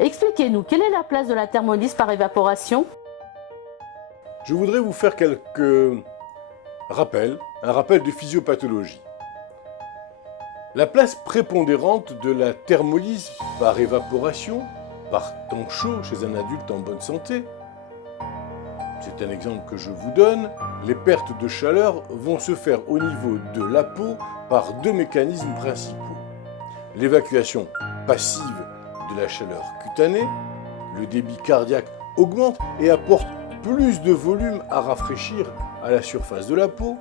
Expliquez-nous, quelle est la place de la thermolyse par évaporation? Je voudrais vous faire quelques rappels, un rappel de physiopathologie. La place prépondérante de la thermolyse par évaporation, par temps chaud chez un adulte en bonne santé, c'est un exemple que je vous donne, les pertes de chaleur vont se faire au niveau de la peau par deux mécanismes principaux. L'évacuation passive de la chaleur cutanée, le débit cardiaque augmente et apporte plus de volume à rafraîchir à la surface de la peau.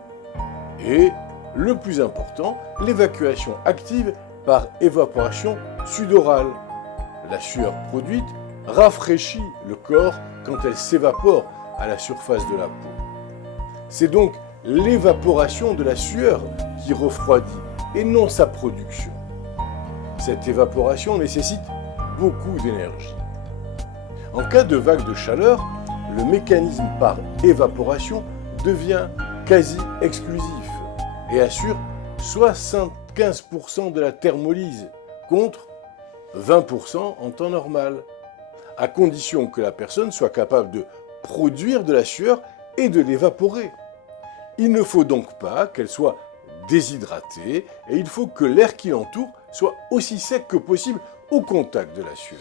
Et, le plus important, l'évacuation active par évaporation sudorale. La sueur produite rafraîchit le corps quand elle s'évapore à la surface de la peau. C'est donc l'évaporation de la sueur qui refroidit et non sa production. Cette évaporation nécessite beaucoup d'énergie. En cas de vague de chaleur, le mécanisme par évaporation devient quasi exclusif et assure 75% de la thermolyse contre 20% en temps normal, à condition que la personne soit capable de produire de la sueur et de l'évaporer. Il ne faut donc pas qu'elle soit déshydratée et il faut que l'air qui l'entoure soit aussi sec que possible au contact de la sueur.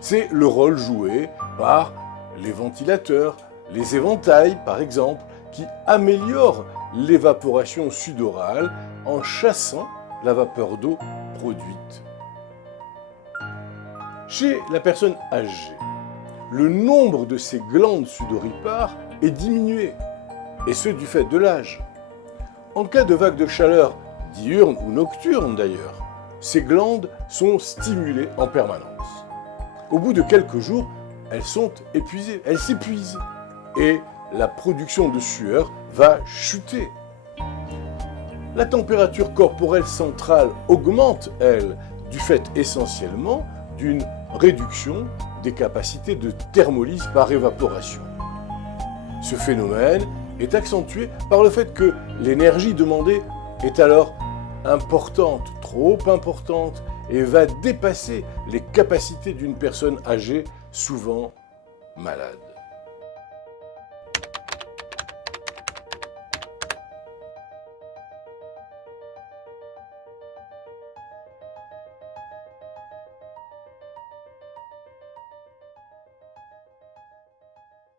C'est le rôle joué par les ventilateurs, les éventails par exemple, qui améliorent l'évaporation sudorale en chassant la vapeur d'eau produite. Chez la personne âgée, le nombre de ces glandes sudoripares est diminué, et ce du fait de l'âge. En cas de vague de chaleur diurne ou nocturne d'ailleurs, ces glandes sont stimulées en permanence. Au bout de quelques jours, elles sont épuisées, elles s'épuisent, et la production de sueur va chuter. La température corporelle centrale augmente, elle, du fait essentiellement d'une réduction des capacités de thermolyse par évaporation. Ce phénomène est accentué par le fait que l'énergie demandée est alors importante, trop importante, et va dépasser les capacités d'une personne âgée, souvent malade.